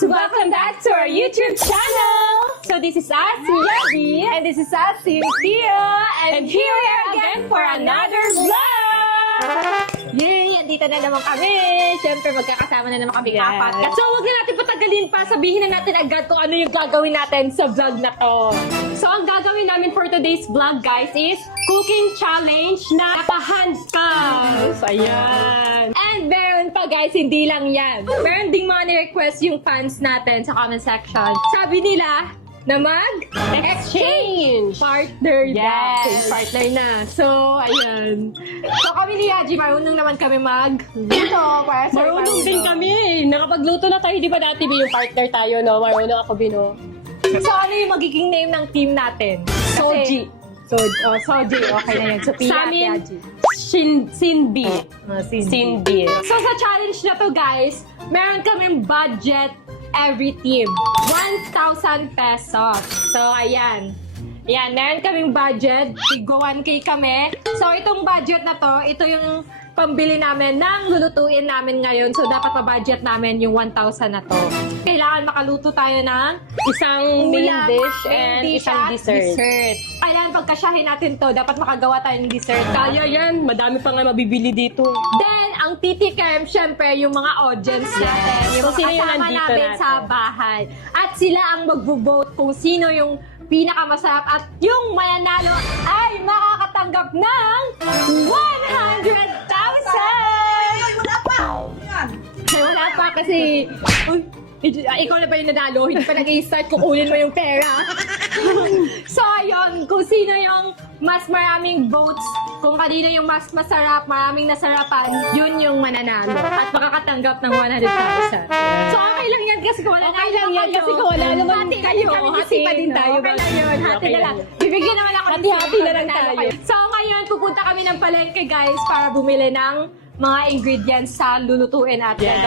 guys! Welcome back to our YouTube channel! So this is us, Yabi, And this is us, Cynthia. and here we are again for another vlog! Yay! Andito na naman kami. Siyempre, magkakasama na naman kami apat. So huwag na natin patagalin pa, sabihin na natin agad kung ano yung gagawin natin sa vlog na to. So ang gagawin namin for today's vlog, guys, is cooking challenge na naka-handcuffs. Ayan. And meron pa, guys, hindi lang yan. Meron ding mga ni-request yung fans natin sa comment section. Sabi nila na mag-exchange partner Yes. daw. Partner na. So, ayan. So kami ni Yaji, marunong naman kami Dito, para sa Marunong din kami. Nakapagluto na tayo, di ba dati yung partner tayo, no? Marunong ako, Bino. So, ano yung magiging name ng team natin? Soji. Soji. Okay na yun. Sophia Sa at amin, Yaji. Sinbi. Sinbi. So, sa challenge na to, guys, meron kaming budget every team. 1,000 pesos. So, ayan. Yan, meron kaming budget. Tigo 1K kami. So, itong budget na to, ito yung pambili namin ng lulutuin namin ngayon. So, dapat pa-budget namin yung 1,000 na to. Kailangan makaluto tayo ng isang main ulam, dish main and dish isang at dessert. Kailangan pagkasyahin natin to, dapat makagawa tayo ng dessert. Kaya yan, madami pa nga mabibili dito. Then, ang titikem, syempre, yung mga audience natin. Yung So, mga sino yung kasama nandito namin natin? sa bahay. At sila ang magvo-vote kung sino yung pinakamasarap at yung mananalo ay makakatanggap ng 100,000! Ay, wala pa kasi... Uy, ikaw na ba yung nanalo? Hindi pa nag-i-start, kukunin mo yung pera. So, ayun, kung sino yung mas maraming votes, kung kanino yung mas masarap, maraming nasarapan, yun yung mananalo. At makakatanggap ng 100,000. So, okay lang yan kasi kung wala Okay lang yan kasi kung wala naman hati kayo, kami hati pa din tayo. Okay lang yun, hati Okay na lang lang. yun. Bibigyan naman ako ng Hati-hati na lang mananalo tayo. kayo. So, ngayon, pupunta kami ng palengke, guys, para bumili ng mga ingredients sa lulutuin natin. Yes.